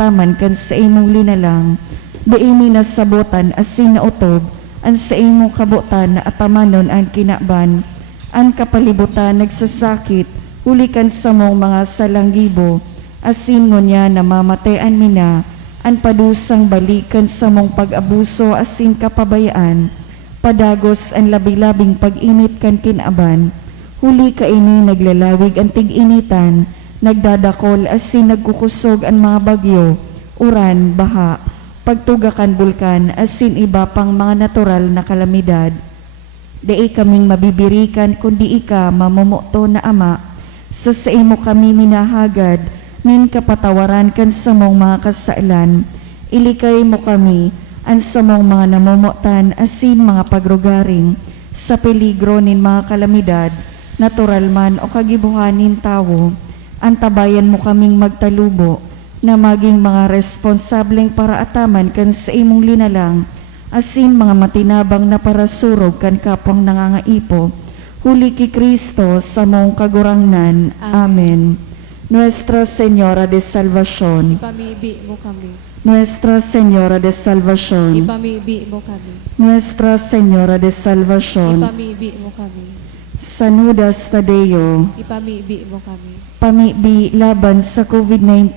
ataman kan sa imong linalang, diini nasabotan asin na utob, an sa imong kabutan na atamanon ang kinaban, an kapalibutan nagsasakit, hulikan sa mong mga salanggibo, asin ngunya namamatayan mina, an padusang balikan sa mong pag-abuso asin kapabayaan, padagos ang labi-labing pag-init kan kinaban, huli kaini naglalawig ang tig-initan, nagdadakol asin nagkukusog ang mga bagyo, uran, baha, pagtugakan bulkan asin iba pang mga natural na kalamidad. Di kaming mabibirikan kundi ika mamumuto na Ama, sa imo kami minahagad, nin kapatawaran kan sa mong mga kasailan, ilikay mo kami, an sa mong mga namumutan asin mga pagrugaring, sa peligro nin mga kalamidad, natural man o kagibuhanin tao, antabayan mo kaming magtalubo, na maging mga responsableng para ataman kan sa imong linalang, asin mga matinabang na parasurog kan kapwang nangangaipo, huli ki Kristo sa mong kagurangnan. Amen. Nuestra Señora de Salvación, ipamibi mo kami. Nuestra Señora de Salvación, Ipamibi mo kami. Nuestra Señora de Salvación, Ipamibi mo kami. Sanudas Tadeo, Ipamibi mo kami. pamibi laban sa COVID-19,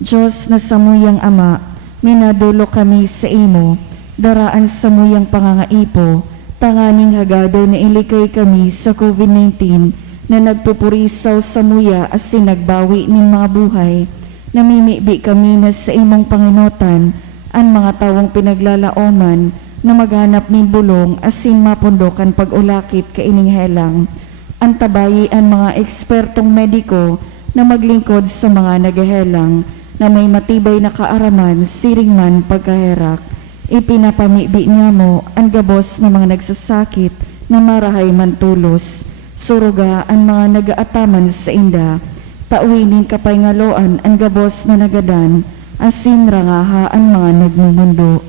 Diyos na samuyang Ama, minadulo kami sa imo, daraan sa muyang pangangaipo, tanganing hagado na ilikay kami sa COVID-19 na nagpupurisaw sa muya asin nagbawi ning mga buhay, namimibi kami na sa imong Panginotan, ang mga tawong pinaglalaoman na maghanap ning bulong asin mapundokan pag-ulakit kaining helang, antabayi ang mga ekspertong mediko na maglingkod sa mga nagahelang, na may matibay na kaaraman, siring man pagkaherak. Ipinapamibi niya mo ang gabos na mga nagsasakit na marahay man tulos, suruga ang mga nagaataman sa inda, tauwinin kapay ngaloan ang gabos na nagadan, asin rangaha ang mga nagmumundo.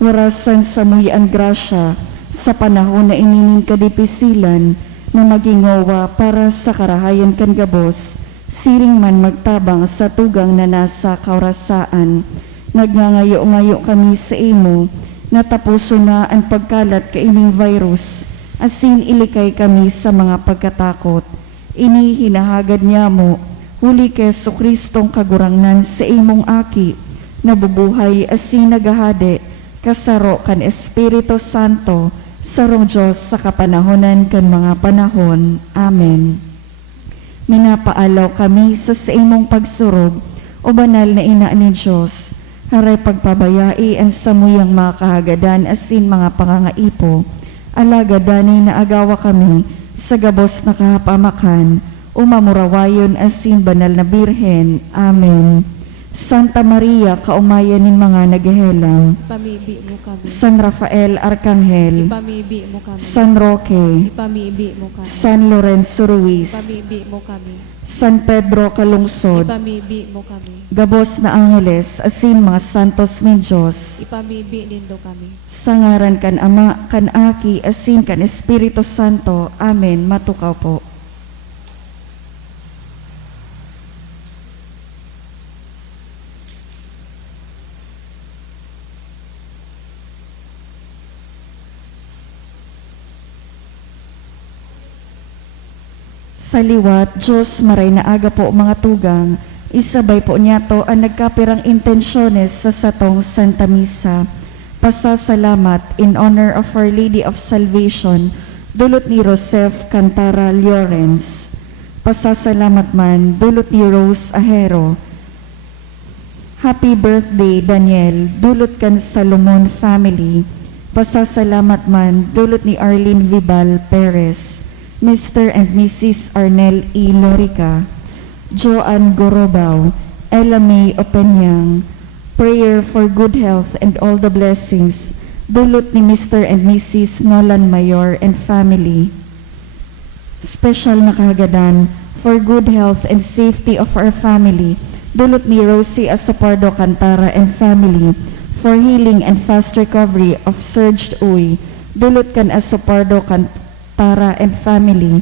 Warasan sa muy ang grasya, sa panahon na ininin kadipisilan, na magingawa para sa karahayan kan gabos, siring man magtabang sa tugang na nasa kaurasaan. Nagngangayo-ngayo kami sa imo, natapuso na ang pagkalat kaining virus, asin ilikay kami sa mga pagkatakot. Ini hinahagad niya mo, huli kay Jesucristong kagurangnan sa imong aki, nabubuhay asin nagahade, kasaro kan Espiritu Santo, sarong Diyos sa kapanahonan kan mga panahon. Amen. Minapaalaw kami sa imong pagsurog, o banal na ina ni Diyos, haray pagpabayai ang samuyang mga kahagadan asin mga pangangaipo, alagadani na agawa kami sa gabos na kahapamakan, umamurawayon asin banal na Birhen. Amen. Santa Maria, kaumayan nin mga nagahelang, Ipamibi mo kami. San Rafael Arcangel, Ipamibi mo kami. San Roque, Ipamibi mo kami. San Lorenzo Ruiz, Ipamibi mo kami. San Pedro Calungsod, Ipamibi mo kami. gabos na angeles, asin mga santos ni Diyos, Ipamibi nindo kami. sa ngaran kan Ama, kan Aki, asin kan Espiritu Santo. Amen. Matukaw po. Sa liwat, Diyos maray na aga po mga tugang, isabay po niya to ang nagkapirang intensyones sa satong Santa Misa. Pasasalamat in honor of Our Lady of Salvation, dulot ni Joseph Cantara Llorens. Pasasalamat man, dulot ni Rose Ahero. Happy birthday, Daniel, dulot kan Salomon family. Pasasalamat man, dulot ni Arlene Vibal Perez. Mr. and Mrs. Arnel E. Lorica, Joanne Gorobao, Ella May Openyang, prayer for good health and all the blessings, dulot ni Mr. and Mrs. Nolan Mayor and family. Special na kahagadan for good health and safety of our family, dulot ni Rosie Asopardo Cantara and family, for healing and fast recovery of Serged Uy, dulot kan Asopardo Cantara and family.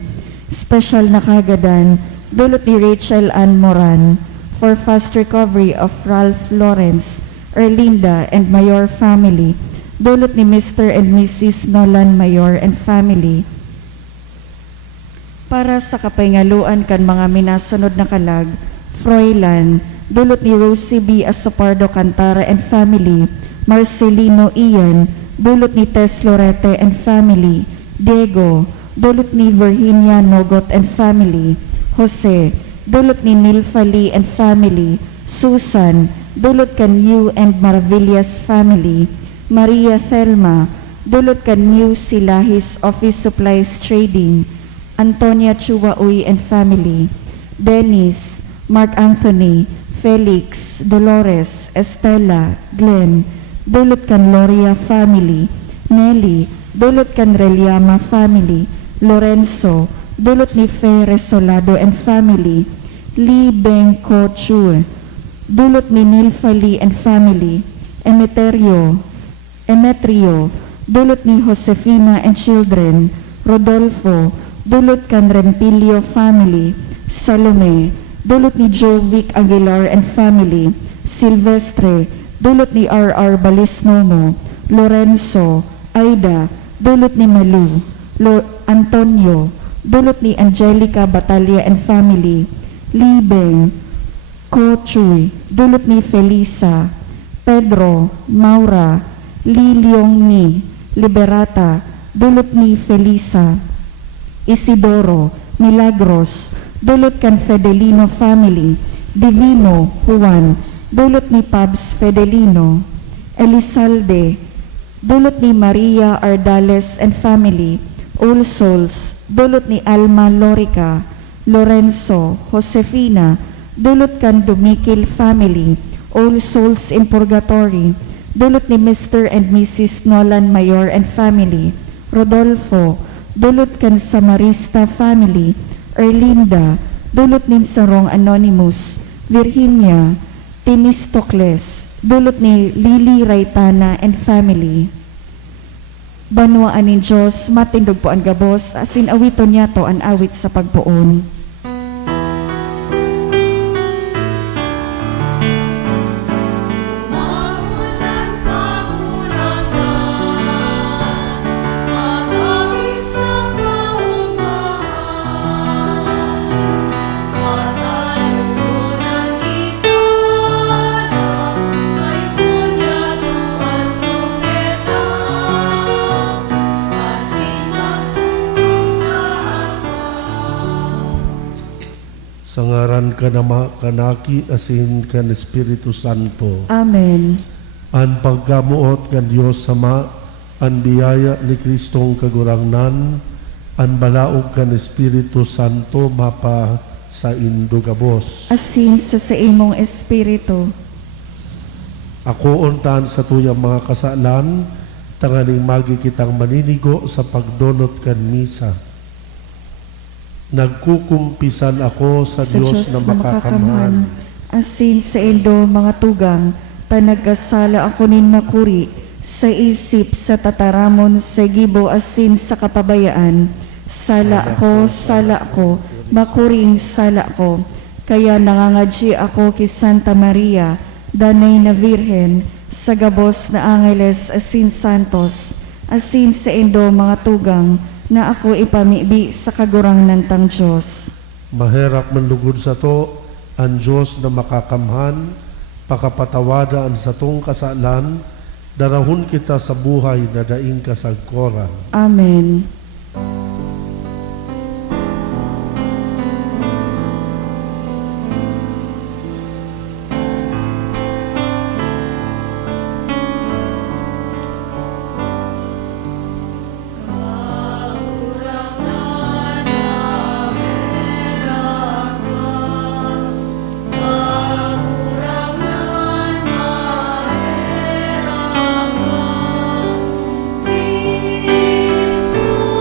Special na kahagadan, dulot ni Rachel Ann Moran, for fast recovery of Ralph Lawrence, Erlinda, and Mayor family. Dulot ni Mr. and Mrs. Nolan Mayor and family. Para sa kapahingaluan kan mga minasunod na kalag, Froilan, dulot ni Rosie B. Asopardo Cantara and family, Marcelino Ian, dulot ni Tess Lorete and family, Diego, dulot ni Virginia Nogot and family, Jose, dulot ni Nilfa Lee and family, Susan, dulot kan Yu and Maravillas family, Maria Thelma, dulot kan New Silahis Office Supplies Trading, Antonia Chuwaoy and family, Dennis, Mark Anthony, Felix, Dolores, Estela, Glenn, dulot kan Loria family, Nelly, dulot kan Reliama family, Lorenzo, dulot ni Fe Resolado and family, Lee Beng Ko Chue, dulot ni Nilfa Lee and family, Emetrio, dulot ni Josefina and children, Rodolfo, dulot kan Rempilio family, Salome, dulot ni Jovic Aguilar and family, Silvestre, dulot ni R.R. Balisnomo, Lorenzo, Aida, dulot ni Malu, Antonio, dulot ni Angelica Batalia and family, Libeng, Ko Chuy, dulot ni Felisa, Pedro, Maura, Liliong ni, Liberata, dulot ni Felisa, Isidoro, Milagros, dulot kan Fedelino family, Divino, Juan, dulot ni Pabs Fedelino, Elizalde, dulot ni Maria Ardales and family, All Souls, dulot ni Alma Lorica, Lorenzo, Josefina, dulot kan Dumikil family, All Souls in Purgatory, dulot ni Mr. and Mrs. Nolan Mayor and family, Rodolfo, dulot kan Samarista family, Erlinda, dulot ni Sarong Anonymous, Virginia, Timistocles, dulot ni Lily Raitana and family. Banwaan ni Diyos, matindog po ang gabos, asin awiton niya to ang awit sa pagpuon. Sa ngaran ka nama kanaki asin kan Espiritu Santo. Amen. An pagkamuot kan Dios Sama, an biyaya ni Kristong kagurangnan, an balaog kan Espiritu Santo mapa sa indugabos. Asin sa imong espiritu. Ako untan sa tuyang mga kasalan, tanganing magi kitang maninigo sa pagdonot kan misa. Nagkukumpisan ako sa Diyos na makakamhan. Asin sa indo mga tugang, tanagkasala ako nin makuri, sa isip, sa tataramon, sa gibo, asin sa kapabayaan. Sala ko, makuring sala ko. Kaya nangangadji ako kay Santa Maria, danay na Virhen, sa gabos na angeles, asin santos, asin sa indo mga tugang, na ako ipamibi sa kagurangnan tang Diyos. Maherap manlugod sa to, ang Diyos na makakamhan, pakapatawadaan sa tong kasalan, darahon kita sa buhay na daing kasagkoran. Amen. Cristo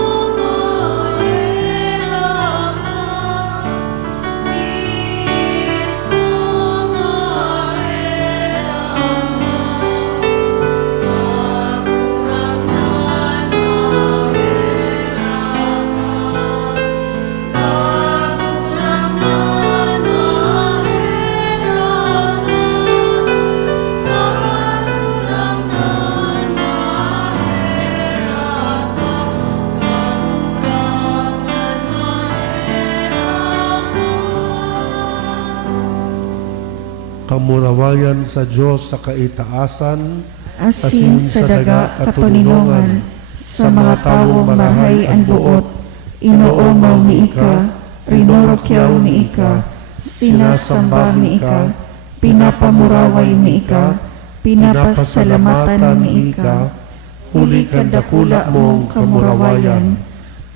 kamurawayan sa Diyos sa kaitaasan, asin sa daga katuninongan, sa mga tao marahay ang buot, inoomaw mi ika, rinurokyaw mi ika, sinasamba mi ika, pinapamuraway mi ika, pinapasalamatan mi ika, huli kadakula mong kamurawayan,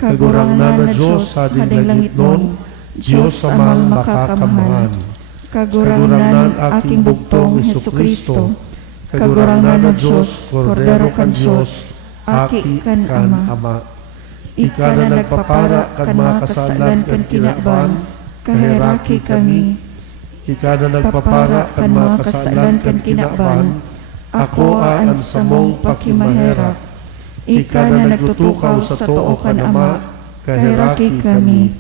kagurangnan na Diyos sa langit nun, Diyos amang makakamahan, kagurangnan aking bugtong Hesukristo, kagurangnan na Diyos, kordero kan Diyos, aki kan Ama. Ika na nagpapara kan mga kasalan kan kinaban, kahiraki kami. Ika na nagpapara kan mga kasalan kan kinaban, ako aan sa mong pakimaherak. Ika na nagtutukaw sa too kan Ama, kahiraki kami.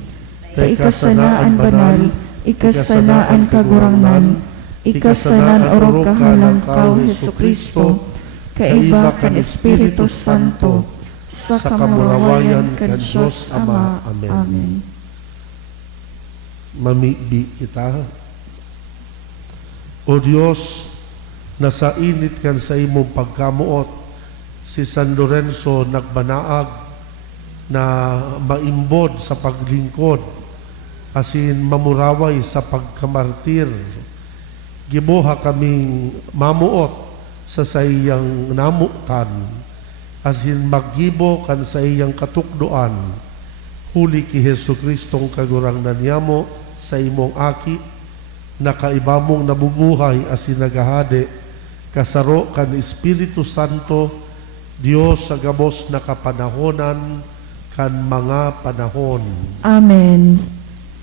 Kaikasanaan banal, ikasanaan kagurangnan, ikasanan orog kahalang kau Hesukristo, kaiba kan Espiritu Santo, sa kamurawayan kan Diyos Ama. Amen. Mamibi kita. O Diyos, nasa init kan sa imong pagkamuot, si San Lorenzo nagbanaag na maimbod sa paglingkod, asin mamuraway sa pagkamartir. Gibuha kaming mamuot sa iyang namutan, asin maggibo kan sa iyang katukdoan, huli ki Jesucristong kagurangnan niyamo sa imong aki, nakaiba mong nabubuhay asin nagahade, kasaro kan Espiritu Santo, Diyos sa gabos na kapanahonan, kan mga panahon. Amen.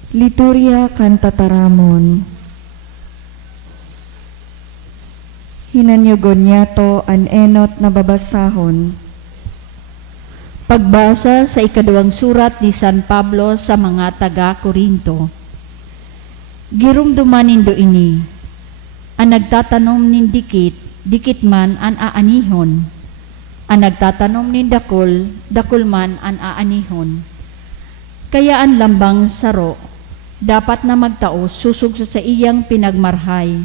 Liturya kan tataramon. Hinanyugon niyato an enot na babasahon. Pagbasa sa ikaduwang surat ni San Pablo sa mga taga-Korinto. Girumduman nindo ini, ang nagtatanom nin dikit, dikit man an aanihon. Ang nagtatanom nin dakol, dakol man an aanihon. Kaya ang lambang saro, dapat na magtaos susug sa iyang pinagmarhay.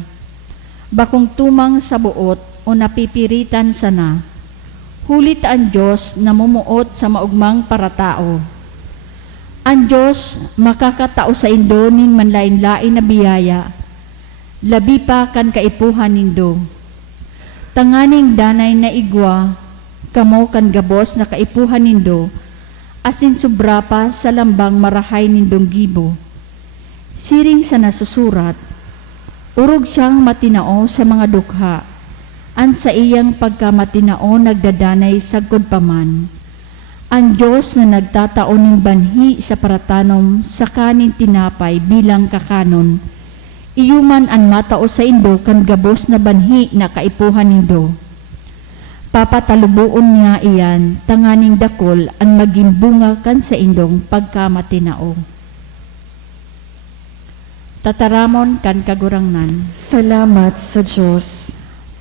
Bakong tumang sa buot o napipiritan sana, hulit ang Diyos na mumuot sa maugmang paratao. Ang Diyos makakatao sa indo nin manlain-lain na biyaya, labi pa kan kaipuhan nindo. Tanganing danay na igwa, kamo kan gabos na kaipuhan nindo, asin sobra pa sa lambang marahay nindong gibo. Siring sa nasusurat, urog siyang matinao sa mga dukha, an sa iyang pagkamatinao nagdadanay sagkod paman. Ang Diyos na nagtataon ng banhi sa paratanom sa kanin tinapay bilang kakanon, iyuman ang matao sa indo kan gabos na banhi na kaipuhan nindo. Papatalubuon niya iyan, tanganing dakol ang maging bunga kan sa indong pagkamatinao. Tataramon kan kagurangnan. Salamat sa Diyos.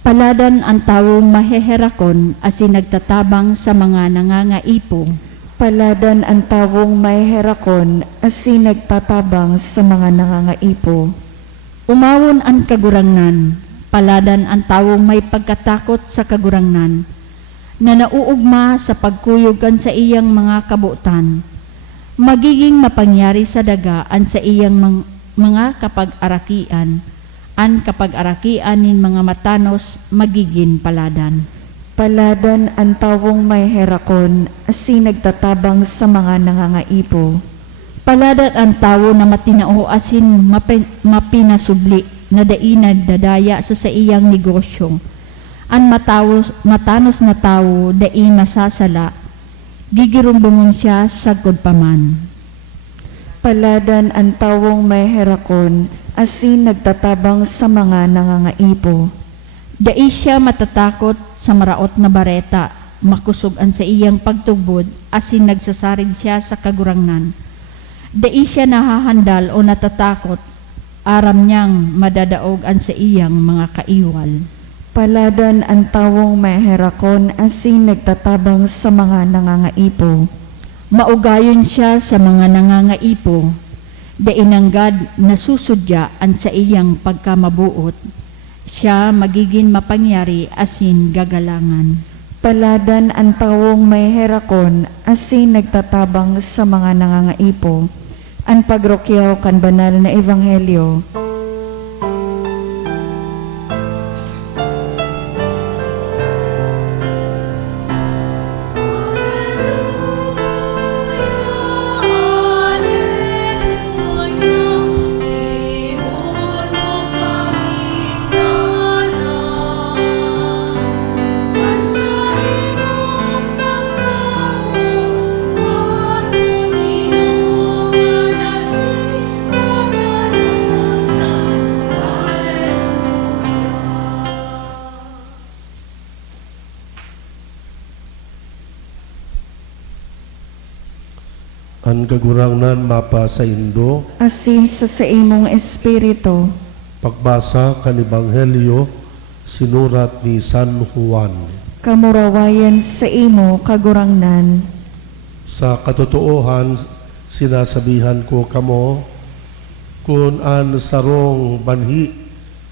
Paladan ang tawong maheherakon asin nagtatabang sa mga nangangaipo. Paladan ang tawong may herakon, asin nagtatabang sa mga nangangaipo. Umawon ang kagurangnan, paladan ang tawong may pagkatakot sa kagurangnan, na nauugma sa pagkuyogan sa iyang mga kabutan. Magiging mapangyari sa dagaan sa iyang mga kapag-arakian, an kapag-arakian nin mga matanos magiging paladan. Paladan ang tawong may herakon, asin nagtatabang sa mga nangangaipo. Paladan ang tawo na matinao asin mapinasubli na dainad dadaya sa iyang negosyo. An matanos na tawo dai masasala, gigirumbungon siya sagkod paman. Paladan ang tawong may herakon, asin nagtatabang sa mga nangangaipo. Dai siya matatakot sa maraot na bareta, makusugan sa iyang pagtubod, asin nagsasarig siya sa kagurangnan. Dai siya nahahandal o natatakot, aram niyang madadaog an sa iyang mga kaiwal. Paladan ang tawong may herakon, asin nagtatabang sa mga nangangaipo. Maugayon siya sa mga nangangaipo, dainanggad na susudyaan sa iyang pagkamabuot, Siya magiging mapangyari asin gagalangan. Paladan ang tawong may herakon asin nagtatabang sa mga nangangaipo. Ang pagrokyaw kan banal na ebanghelyo. Ang kagurangnan mapa sa Indo, Asin sa imong espiritu. pagbasa kan Ebanghelyo, sinurat ni San Juan. Kamurawayan sa imo kagurangnan. Sa katotoohan, sinasabihan ko kamo, kung an sarong banhi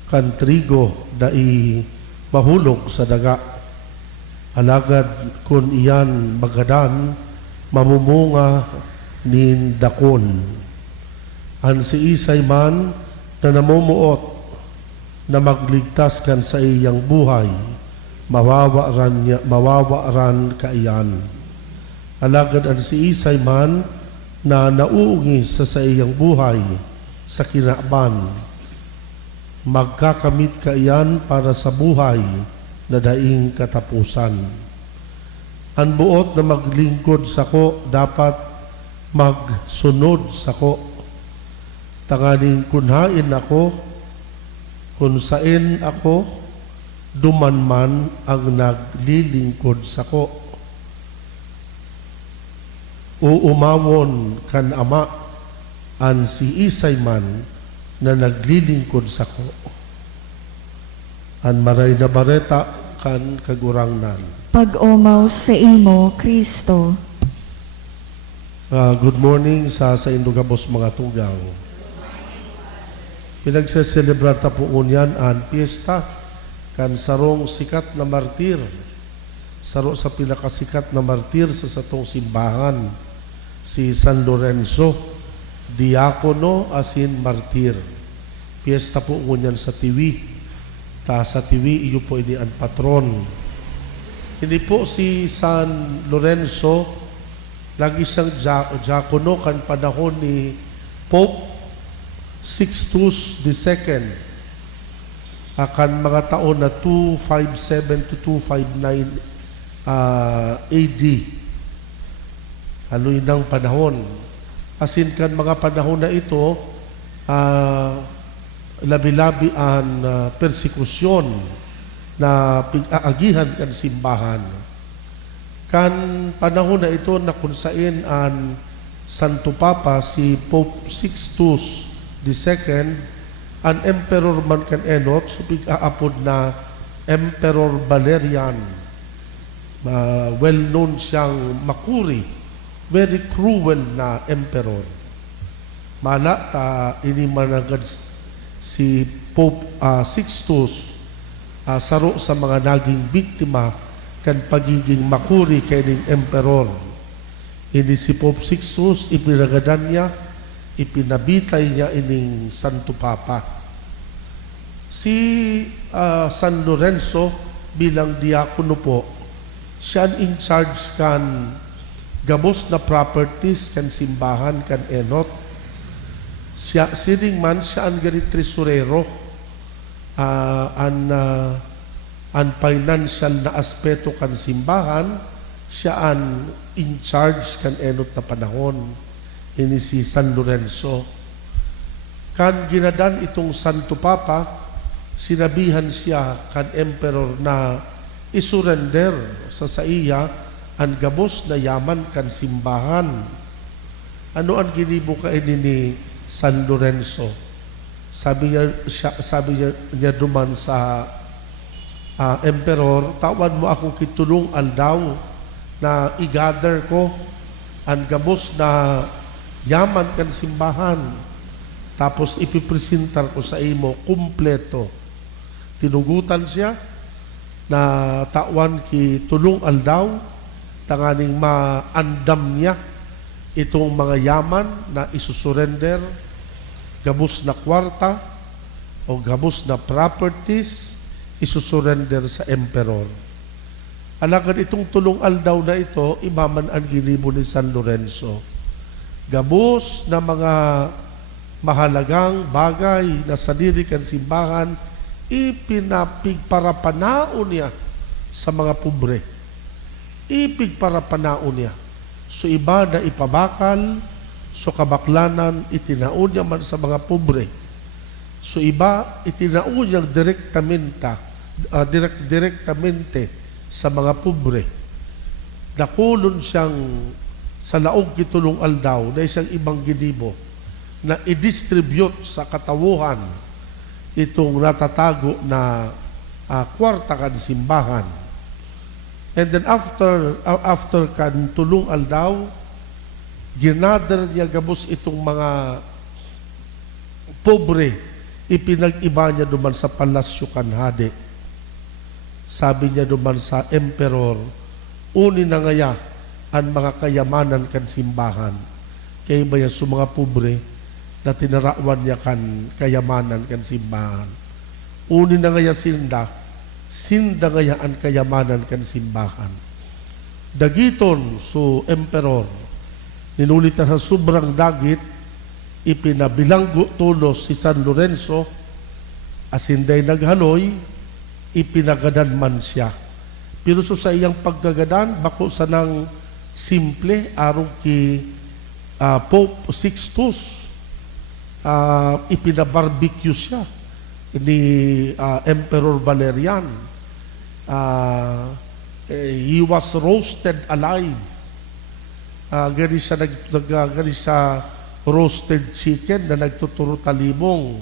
kan trigo dai mahulog sa daga, alagad kung iyan magadan, mamumunga nin dakon. An si isay man na namumuot na magligtas kan sa iyang buhay, mawawaran ka iyan. Alagad an si isay man na nauungis sa iyang buhay sa kinaban, magkakamit ka iyan para sa buhay na daing katapusan. Ang buot na maglingkod sako dapat magsunod sako. Tanganing kunhain ako, kung sain ako, duman man ang naglilingkod sako. Uumawon kan ama an si isay man na naglilingkod sako. An maray na bareta kan kagurangnan. Pag-umaw sa imo, Kristo. Good morning sa Indogabos mga tugang. Pinagseselebrar ta po unyan ang piyesta kan sarong sikat na martir. Saro sa pinakasikat na martir sa satong simbahan, si San Lorenzo, diakono asin martir. Piyesta po unyan sa Tiwi. Ta sa Tiwi, iyo po ini ang patron. Hindi po si San Lorenzo lagi siyang diakono kan panahon ni Pope Sixtus II akan mga taon na 257 to 259 AD. Haloy ng panahon. Asin kan mga panahon na ito, labi-labi ang persekusyon na pig-aagihan kan simbahan. Kan panahon na ito na kunsain ang Santo Papa si Pope Sixtus II, ang Emperor man kan enot, so pig-aapod na Emperor Valerian. Well-known siyang makuri, very cruel na emperor. Mala ta inimanagad si Pope Sixtus saro sa mga naging biktima kan pagiging makuri kay ning emperor. Ini si Pope Sixtus, ipinagadan niya, ipinabitay niya ining Santo Papa. Si San Lorenzo bilang diakono po, siya in charge kan gabos na properties kan simbahan kan enot. Siya sining man siya ang gari tresurero, ang financial na aspeto kan simbahan, siya ang in charge kan enot na panahon. Ini si San Lorenzo. Kan ginadan itong Santo Papa, sinabihan siya kan emperor na isurrender sa iya ang gabos na yaman kan simbahan. Ano ang ginibo ka ni San Lorenzo? Sabi niya duman sa emperor, tawan mo ako kitulong aldaw na i-gather ko ang gabos na yaman kan simbahan. Tapos ipipresentar ko sa imo kumpleto. tinugutan siya na tawan ki tulong aldaw tanganing maandam niya itong mga yaman na isusurrender, gabos na kwarta o gabos na properties isusurrender sa emperor. Alagad itong tulong aldaw na ito, imaman ang ginibo ni San Lorenzo. Gabos na mga mahalagang bagay na sa diri kan simbahan, ipinapigparapanaon niya sa mga pobre. Ipigparapanaon niya. So iba na ipabakal, so kabaklanan, itinaon niya man sa mga pobre. So iba, itinaon niya direktamente sa mga pobre. Nakulon siyang sa laog kitulong aldaw na isang ibang ginibo na i-distribute sa katawuhan itong natatago na kwarta kan simbahan. And then after kan tulong aldaw, ginather niya gabos itong mga pobre, ipinag-iba niya duman sa palasyo kan hade. Sabi niya duman sa emperor, uni na ngaya ang mga kayamanan kan simbahan. Kaya ba yan sa mga pobre na tinarawan niya kan kayamanan kan simbahan. Uni na ngaya sinda ngaya ang kayamanan kan simbahan. Dagiton so emperor, ninulita sa sobrang dagit, ipinabilanggo tulos si San Lorenzo, asinday naghaloy, ipinagadan man siya. Pero so sa iyang paggagadan, bako sa nang simple, arong ki Pope Sixtus, ipinabarbecue siya ni Emperor Valerian. He was roasted alive. Gani siya roasted chicken na nagtuturo talibong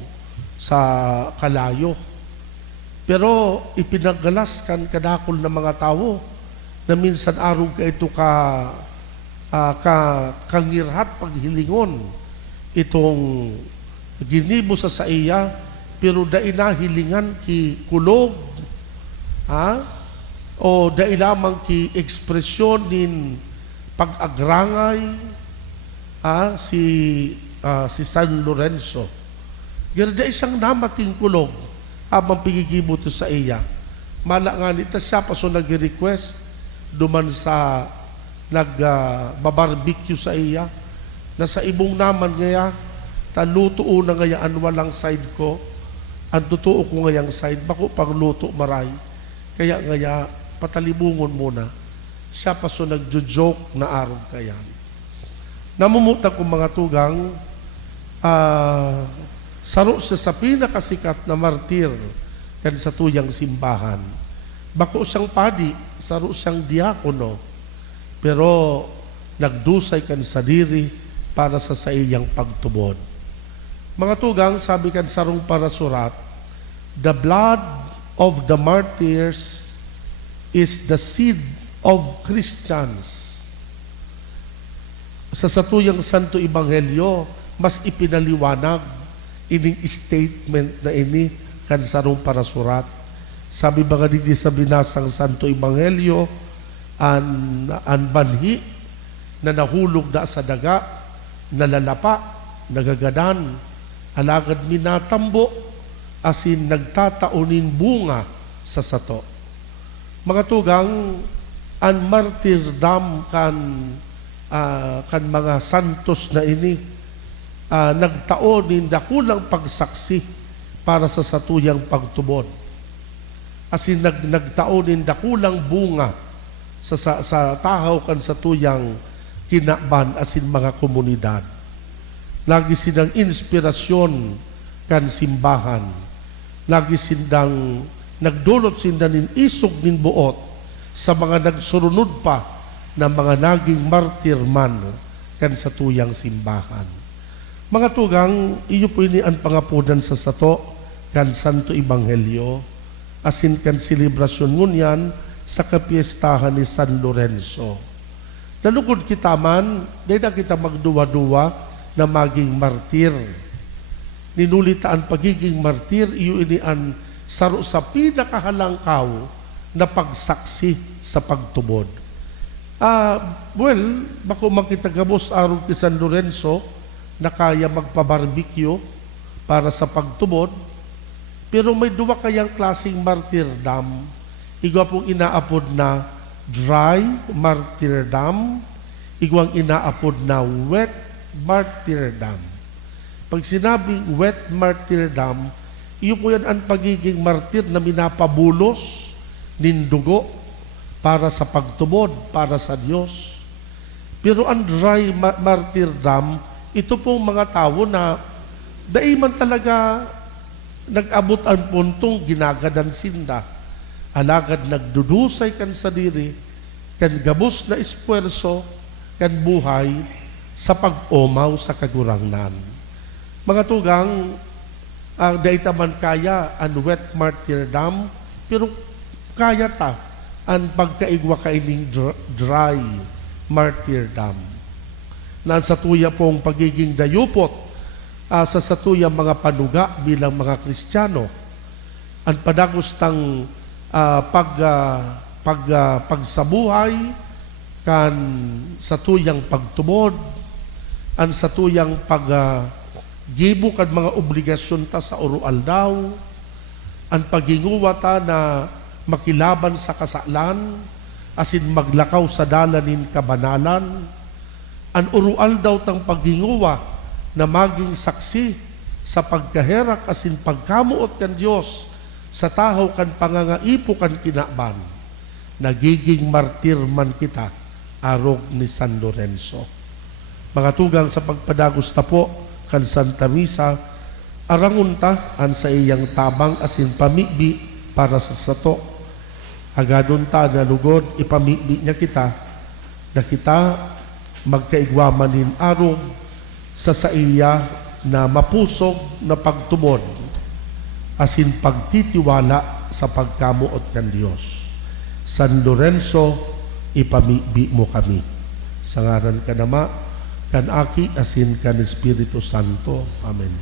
sa kalayo. Pero ipinagalas kan kadakol ng mga tao na minsan arog ka ito kangirhat paghilingon itong ginibo sa iya, pero daina hilingan ki kulog o dailamang ki ekspresyon din pag-agrangay si San Lorenzo. Ganda isang namating kulog habang pigigibo to sa iya. Mala nga nita siya pa so nag-request duman sa nagbabarbecue sa iya na sa ibong naman ngaya taluto na ngayaan walang side ko ang totoo ko ngayang side bako pagluto maray kaya ngaya patalibungon muna siya pa so nagjo-joke na araw kayan. Namumutan ko mga tugang saro siya sa pinakasikat na martir kan sa tuyang simbahan. Bako siyang padi, saro siyang diakono, pero nagdusay kan sa diri para sa iyang pagtubod. Mga tugang, sabi kan sarong parasurat, the blood of the martyrs is the seed of Christians. Sa satuyang Santo Ebanghelyo, mas ipinaliwanag ining statement na ini kan sarong parasurat. Sabi ba nga di sa binasang Santo Ebanghelyo, an banhi na nahulog na sa daga, nalalapa, nagagadan, alagad minatambo, asin nagtataunin bunga sa sato. Mga tugang, an martyrdom kan mga santos na ini, nagtaon din dakulang pagsaksi para sa satuyang pagtubod. Asin nagtaon din dakulang bunga sa tahaw kan satuyang kinaban asin mga komunidad. Lagi sinang inspirasyon kan simbahan. Lagi sindang nagdulot sindanin isog nin buot sa mga nagsurunod pa na mga naging martir man kan satuyang simbahan. Mga tugang, iyo po ini ang pangapunan sa sato kan Santo Ebanghelyo, asin kan selebrasyon ngunyan sa kapiestahan ni San Lorenzo. Nalukod kita man, dahil na kita magduwa-duwa na maging martir. Ninulita ang pagiging martir, iyo ini ang saro sa pinakahalangkaw na pagsaksi sa pagtubod. Bako makitagamos aron ti San Lorenzo na kaya magpabarbecue para sa pagtubod, pero may duwa kayang klaseng martyrdom. Igwa pong inaapod na dry martyrdom, igwang inaapod na wet martyrdom. Pag sinabing wet martyrdom, iyo po yan ang pagiging martir na minapabulos nin dugo para sa pagtubod, para sa Diyos. Pero ang dry martyrdom, ito pong mga tao na daiman talaga nag-abot ang puntong ginagadan sinda. Alagad nagdudusay kan sa diri, kan gabos na espuerso, kan buhay sa pag-umaw sa kagurangnan. Mga tugang, daita man kaya ang wet martyrdom, pero kaya ta ang pagkaigwa kaining dry martyrdom. Na sa tuya pong pagiging dayupot sa satuya mga panuga bilang mga Kristiyano, ang padagustang pagsabuhay kan satuyang pagtubod, ang satuyang paggibo kan mga obligasyon ta sa orual daw, ang paginguwa ta na makilaban sa kasalan, asin maglakaw sa dalanin kabanalan, ang urual daw tang paginguwa na maging saksi sa pagkaherak asin pagkamuot kan Diyos sa tahaw kan pangangaipo kan kinaban, nagiging martir man kita arog ni San Lorenzo. Mga tugang sa pagpadagos ta po kan Santa Misa, arangunta an sa iyang tabang asin pamibi para sa sato. Agadon ta na lugod ipamibi niya kita na kita magkaigwamanin arog sa iya na mapusog na pagtubod asin pagtitiwala sa pagkamuot kan Diyos. San Lorenzo, ipamibi mo kami. Sa ngaran ka nama, kan Aki asin kan Espiritu Santo. Amen.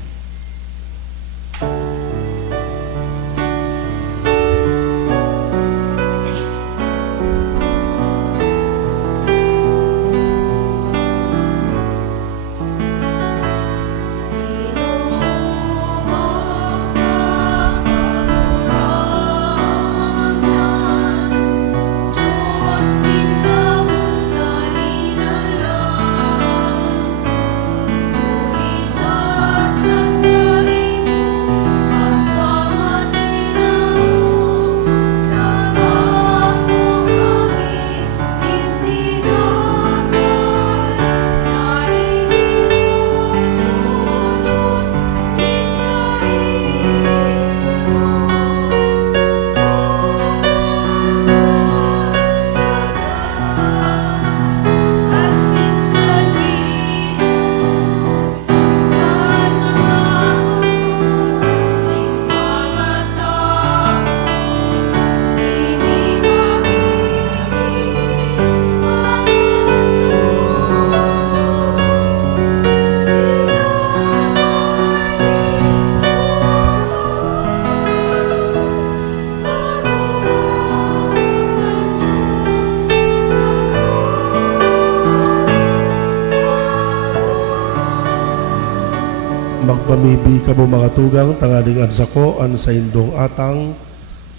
Magpamibi ka mo mga tugang, tangaling adsako, an sa indong atang,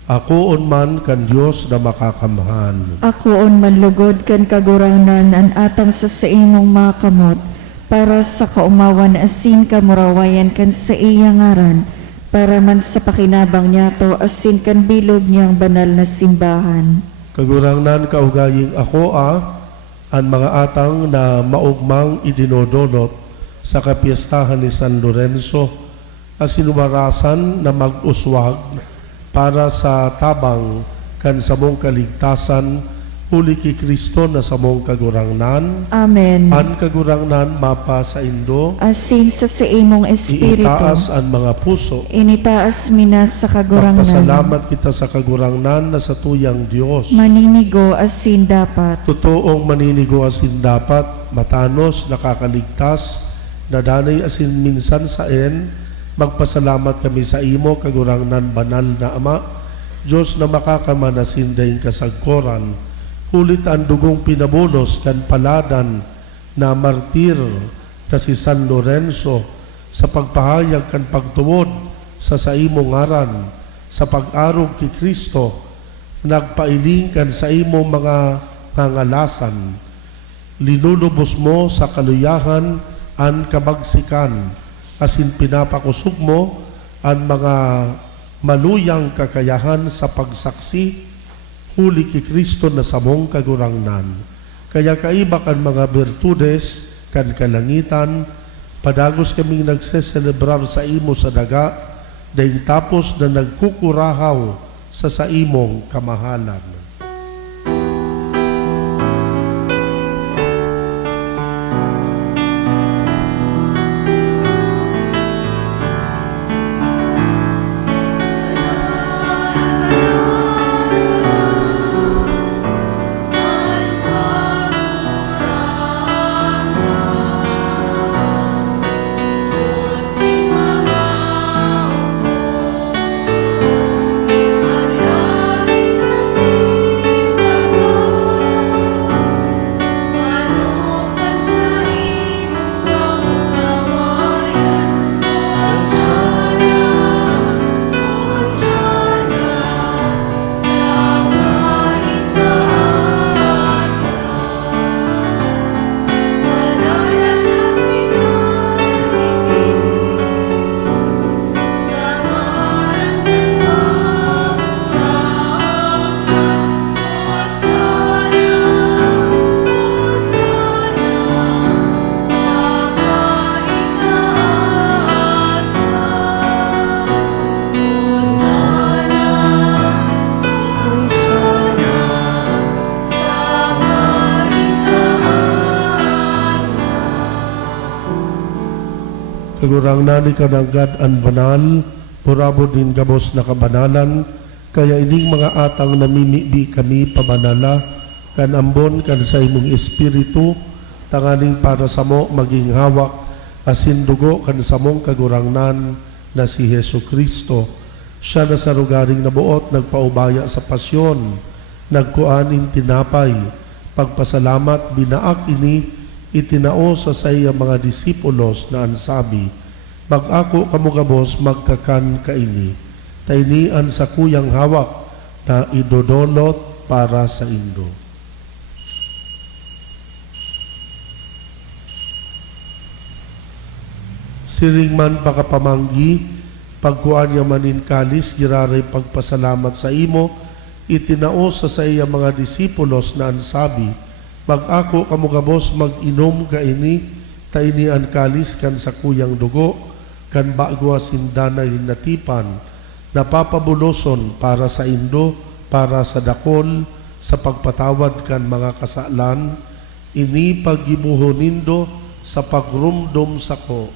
ako on man kan Diyos na makakamhan. Ako on manlugod kan kaguranan an atang sa imong mga kamot, para sa kaumawan asin kamurawayan kan sa iyang ngaran, para man sa pakinabang niya to asin kan bilog niyang banal na simbahan. Kagurangnan kaugaying ako an mga atang na maugmang idinodolot sa kapiestahan ni San Lorenzo, asinumarasan na mag-uswag para sa tabang kan sa mong kaligtasan, huli ki Kristo na sa mong kagurangnan. Amen. An kagurangnan mapa sa indo, Asin sa imong espiritu, iitaas ang mga puso. initaas minas sa kagurangnan. Magpasalamat kita sa kagurangnan na sa tuyang Diyos. Maninigo asin dapat. Totoong maninigo asin dapat, matanos, nakakaligtas, nadanay asin minsan saen, Magpasalamat kami sa imo, kagurangnan banal na Ama, Diyos na makakamanasin dahing kasagkoran, hulit ang dugong pinabulos kan paladan na martir na si San Lorenzo sa pagpahayag kan pagtuwod sa imo ngaran, sa pag-arog kay Kristo, nagpailing kan sa imo mga ngangalasan. Linulubos mo sa kaluyahan ang kabagsikan, asin pinapakusog mo ang mga maluyang kakayahan sa pagsaksi, huli kay Kristo na samong kagurangnan. Kaya kaiba kan mga bertudes, kan kalangitan, padagos kaming nagseselebrar sa imo sa daga, dahil tapos na nagkukurahaw sa imong kamahalan. Kagurang nani kanagad an banal, purabo din gabos na kabanalan, kaya ining mga atang namimibi kami pabanala, kan ambon kan sa imong espiritu, tanganing para sa mo maging hawak, asin dugo kan sa mong kagurangnan na si Hesu Kristo. Siya na sa rugaring nabuot, nagpaubaya sa pasyon, nagkuanin tinapay, pagpasalamat, binaak ini, itinao sa saya mga disipulos na ansabi, mag-ako kamugabos magkakan kaini, tainian sa kuyang hawak na idodolot para sa indo. Siring man pakapamanggi, pagkuan niya manin kalis, giraray pagpasalamat sa imo, itinao sa saya mga disipulos na ansabi, mag-ako kamugabos mag-inom kaini, tainian kalis kan sa kuyang dugo, kan bagwa sindanay natipan, napapabuloson para sa indo, para sa dakol, sa pagpatawad kan mga kasalan, ini paggibuho nindo sa pagrumdom sako.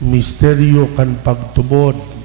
Misteryo kan pagtubod.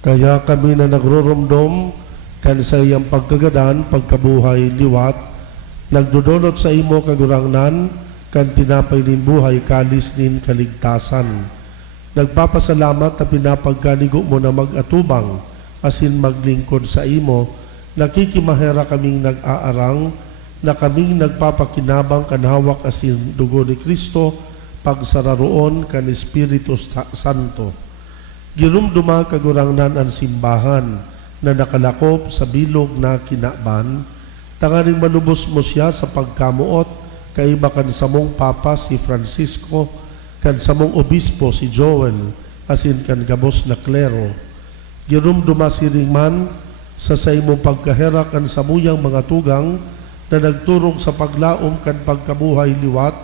Kaya kami na nagrurumdom kan sa iyang pagkagadan, pagkabuhay, liwat, nagdudulot sa imo kagurangnan, kan tinapay nin buhay, kalis nin kaligtasan. Nagpapasalamat na pinapagkaligo mo na mag-atubang, asin maglingkod sa imo, nakikimahera kaming nag-aarang, na kaming nagpapakinabang kan hawak asin dugo ni Kristo, pagsararoon kan Espiritu Santo. Girumduma kagurangnan ang simbahan na nakalakop sa bilog na kinaban, tanganing malubos mo siya sa pagkamuot kaiba kan samong Papa si Francisco, kan samong Obispo si Joel, asin kan gabos na klero. Girumduma siring man sa imo pagkahera kan samuyang mga tugang na nagturong sa paglaom kan pagkabuhay liwat,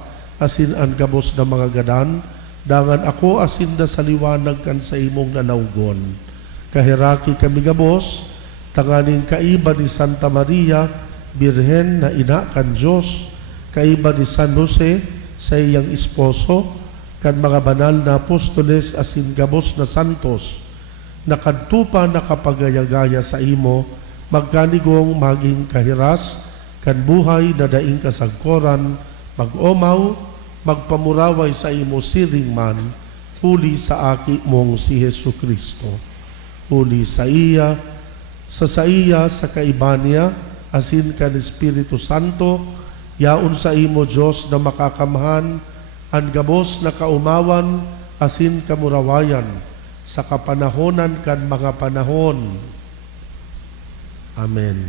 asin ang gabos na mga gadan, dangan ako asin da sa liwanag kan sa imong nalawgon. Kahiraki kami gabos, tanganing kaiba ni Santa Maria, Birhen na ina kan Diyos, kaiba ni San Jose sa iyang esposo, kan mga banal na apostoles asin gabos na santos, nakadtupa nakapagayagaya sa imo, magkanigong maging kahiras, kan buhay na daing kasagkoran, mag-omaw, magpamuraway sa imo siring man, huli sa aki mong si Hesu Kristo. Huli sa iya, sa kaiba niya, asin kan Espiritu Santo, yaon sa imo Diyos na makakamhan, ang gabos na kaumawan, asin kamurawayan, sa kapanahonan kan mga panahon. Amen.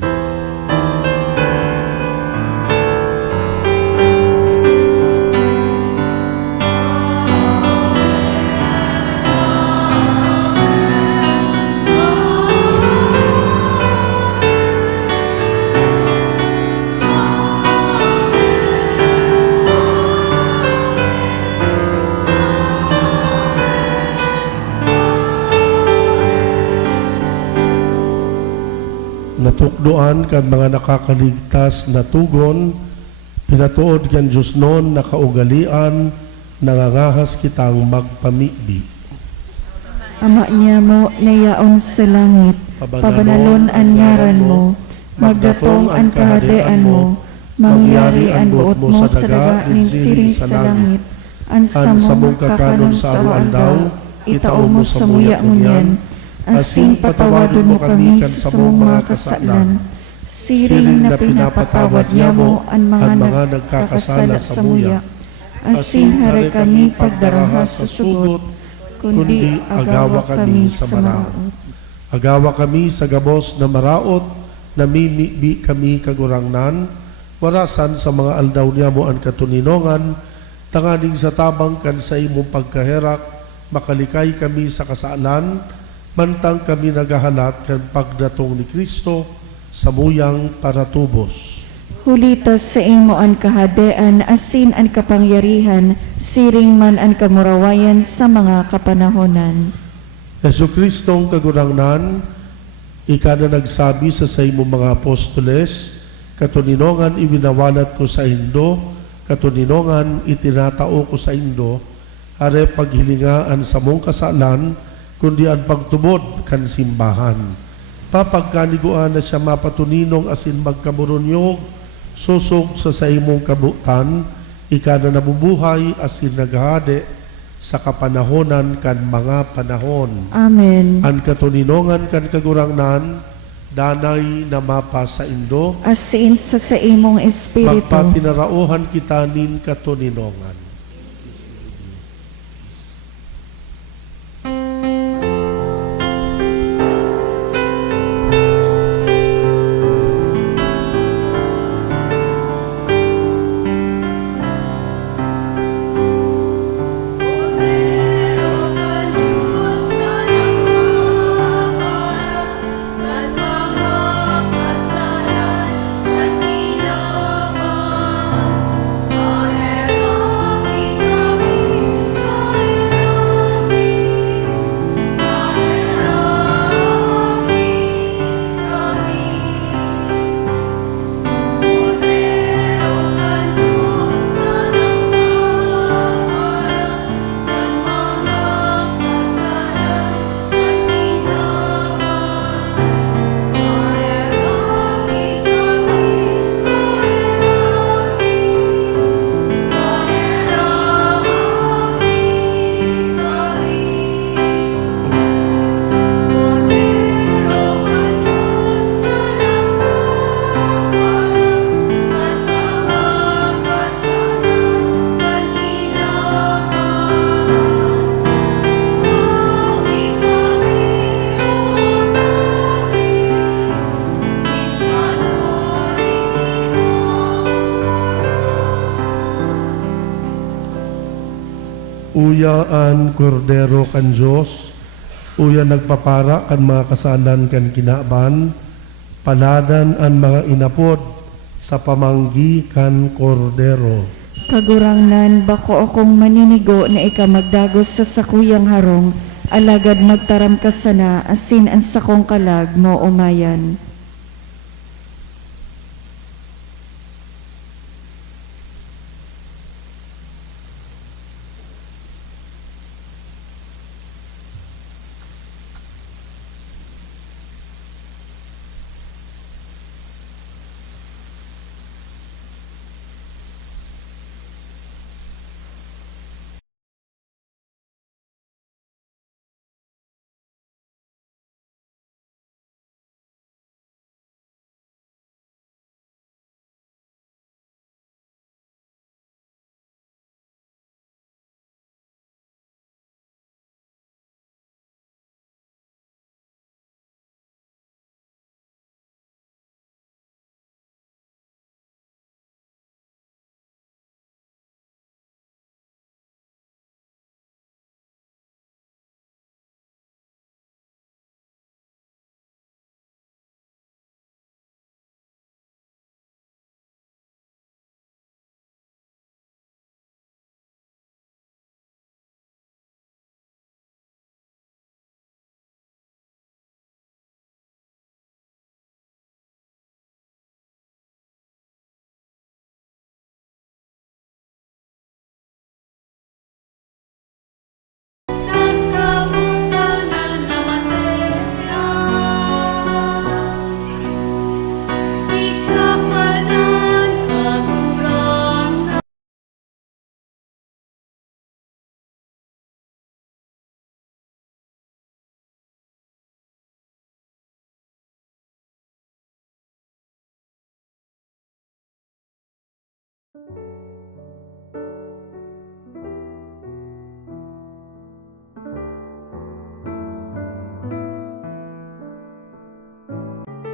Natukdoan kan mga nakakaligtas na tugon, pinatuod kan Diyos noon na kaugalian, nangangahas kitang magpamibi. Ama niya mo nayaon sa langit, pabanalon ang ngaran mo, magdatong ang kahadean mo, mangyari ang buot mo sa daga nin siring sa langit, ang samong kakanon sa araw-aldaw, itao mo sa muya ngunyan, asin patawadon mo kami kan sa mga kasalan, siring na pinapatawad niya mo ang mga nagkakasala sa muya, asin hari kami pagdaraha sa sugot, kundi agawa kami sa maraot. Agawa kami sa gabos na maraot, namimibi kami kagurangnan, warasan sa mga aldaw niya mo ang katuninongan, tanganing sa tabang kan sa imong pagkaherak, makalikay kami sa kasalan, mantang kami nagahalat kan pagdatong ni Kristo sa muyang para tubos. Hulitas sa imo ang kahadean, asin ang kapangyarihan, siring man ang kamurawayan sa mga kapanahonan. Yesu Kristong kagurangnan, ika na nagsabi sa imo mga apostoles, katuninongan ibinawalat ko sa Indo, katuninongan itinatao ko sa Indo, are paghilingaan sa mong kasalan, kundi ang pagtubod kan simbahan. Papagkaniguan na siya mapatuninong asin magkamurunyog, susog sa imong kabutan, ika na nabubuhay asin naghahade sa kapanahonan kan mga panahon. Amen. Ang katuninongan kan kagurangnan, danay na mapa sa Indo, Asin sa imong espiritu, magpatinarauhan kita nin katuninongan. Uyaan kordero kan Dios, uya nagpapara kan mga kasalan kan kinaban, paladan an mga inapod sa pamanggi kan kordero. Kagurangnan bako akong maninigo na ika magdagos sa sakuyang harong, alagad magtaram ka sana asin ang sakong kalag mo umayan.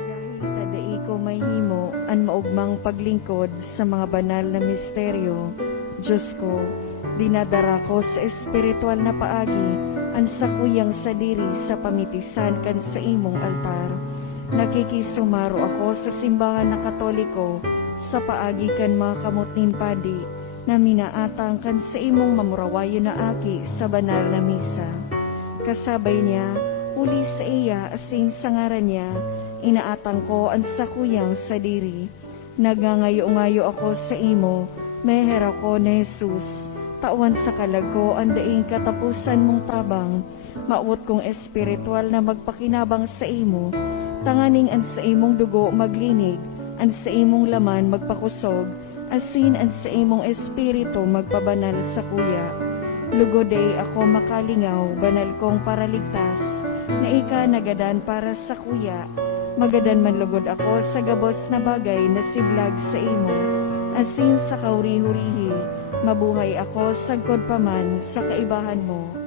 Dahil tadai ko may himo, an maugmang paglingkod sa mga banal na misteryo, Diyos ko, dinadara ko sa espiritual na paagi, ang sakuyang sadiri sa pamitisan kan sa imong altar. Nakikisumaro ako sa simbahan na Katoliko, sa paagi kan mga kamutnin padi, na minaatang kan sa imong mamurawayo na aki sa banal na misa. Kasabay niya, uli sa iya asin sa ngaran niya, inaatang ko ang sakuyang sadiri. Nagangayo-ngayo ako sa imo, meher ako na Jesus, tawan sa kalagko ang daing katapusan mong tabang, maot kong espiritual na magpakinabang sa imo, tanganing an sa imong dugo maglinig, an sa imong laman magpakusog, asin an sa imong espiritu magpabanal sa kuya. Lugoday ako makalingaw, banal kong paraligtas, na ika nagadan para sa kuya. Magadan man lugod ako sa gabos na bagay na siblag sa imo, asin sa kauri-hurihi, mabuhay ako sagkod paman sa kaibahan mo.